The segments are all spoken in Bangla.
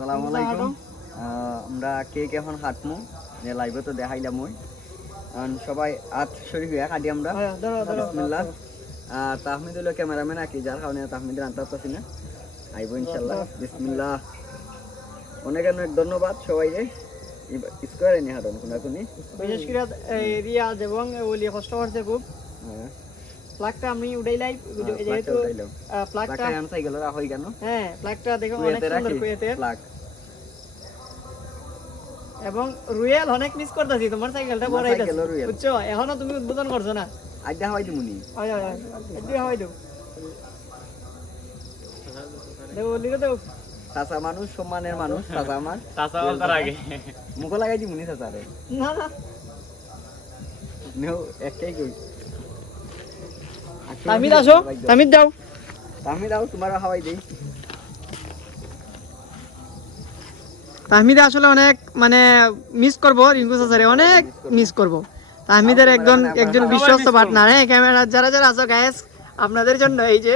আসসালামু আলাইকুম। আমরা কেক এখন হাঁটমু লাইভে তো দেখাইলাম ওই সবাই আত শরীফ হয়ে কাটি আমরা বিসমিল্লাহ। তাহমিদ হলো ক্যামেরাম্যান আর কি, যার কারণে তাহমিদের আনতে পারছি না, আইব ইনশাল্লাহ। বিসমিল্লাহ। অনেক অনেক ধন্যবাদ সবাইকে। স্কোয়ারে নিয়ে হাঁটুন কোনাকুনি, বিশেষ করে রিয়াজ এবং ওলি কষ্ট করছে খুব। প্লাগটা আমি উঠাইলাই যেহেতু প্লাগটা আমি সাইকেল রাখই কেন। হ্যাঁ, প্লাগটা দেখো অনেক সুন্দর কুয়েতের প্লাগ। এবং রুয়েল অনেক মিস করতেছি, তোমার সাইকেলটা বড়াইতাছি বুঝছো, এখনো তুমি উদ্বোধন করছো না। আজ দেখা হইতো মুনি হয় হয় হয়, এদি হয় দাও দেও ওলি দাও। চাচা মানুষ, সম্মানের মানুষ চাচা আমার। চাচা বলার আগে মুখ লাগাই দি মুনি চাচারে। না না নেও একটাই কই। তামিদ আসো, তামিদ দাও, তামিদ দাও, তোমার হাওয়াই দেই। তাহমিদ আসলে অনেক মানে মিস করবো, রিঙ্কু চাচারে অনেক মিস করবো। তাহমিদের একজন বিশ্বস্ত পার্টনার। হ্যাঁ, ক্যামেরা যারা যারা আছো গাইস, আপনাদের জন্য এই যে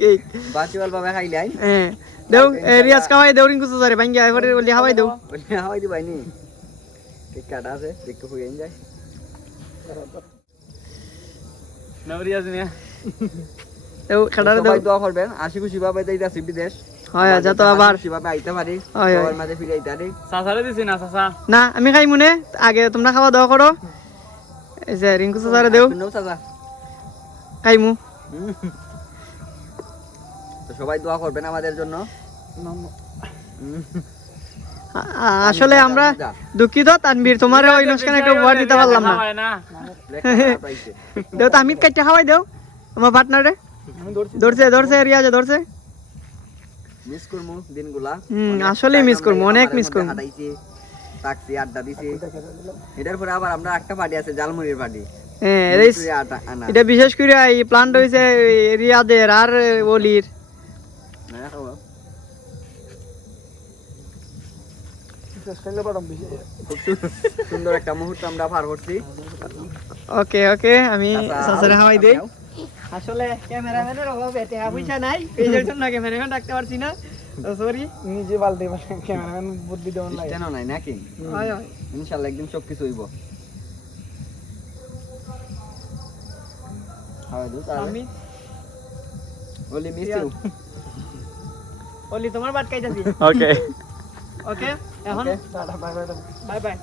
কেক বাচিওয়াল ভাবে খাইলাই। হ্যাঁ দেও, রিয়াজ খাওয়াই দেও রিঙ্কু চাচারে, ভাঙ্গি আইবারে বলি খাওয়াই দেও। হাওয়াই দি ভাইনি কেক কাটা আছে, দেখতে হয়ে যায়। নরিয়াজ মিয়া দেও খাটারে দেও। সবাই দোয়া করবেন, আশি খুশি ভাবে যাইতাছি বিদেশ। হয় যা তো আবার কিভাবে আইতে পারি, হয় সবার মাঝে ফিরে আইতে পারি। চাচারে দিছি না চাচা না, আমি খাই মনে আগে তোমরা খাওয়া দাওয়া করো। এই যে রিঙ্কু চাচারে দেও, শুনো চাচা খাইমু। তো সবাই দোয়া করবেন আমাদের জন্য। আসলে আমরা দুঃখিত তানভীর, তোমার ওই অনুষ্ঠানে একটা উপহার দিতে পারলাম না। হয় না দেও তাহমিদ কাইটা খাওয়াই দেও আমার পার্টনারে। ধরছে ধরছে রিয়াজে ধরছে। মিস করমু দিনগুলা, আসলে মিস করমু, অনেক মিস করমু। হাঁটাইছি, তাকছি, আড্ডা দিছি। এটার পরে আবার আমরা একটা পার্টি আছে, জালমুড়ির পার্টি। হ্যাঁ, এটা বিশেষ করে এই প্ল্যান্ট হইছে রিয়াদের আর ওলির। সুন্দর একটা মুহূর্ত আমরা পার করছি। ওকে ওকে, আমি চাচারে হাওয়াই দেই। আসলে ক্যামেরাম্যানের অভাবে টাকা পয়সা নাই, এই জন্য ক্যামেরাম্যান রাখতে পারছি না, সরি। নিজে বালতে ক্যামেরাম্যান বুদ্ধি দেওয়ার লাগে কেন নাই নাকি? হয় হয়, ইনশাআল্লাহ একদিন সব কিছু হইব। আমি ওলি মিস ইউ। ওলি তোমার বাট খাইতাছি। ওকে ওকে, এখন বাই বাই।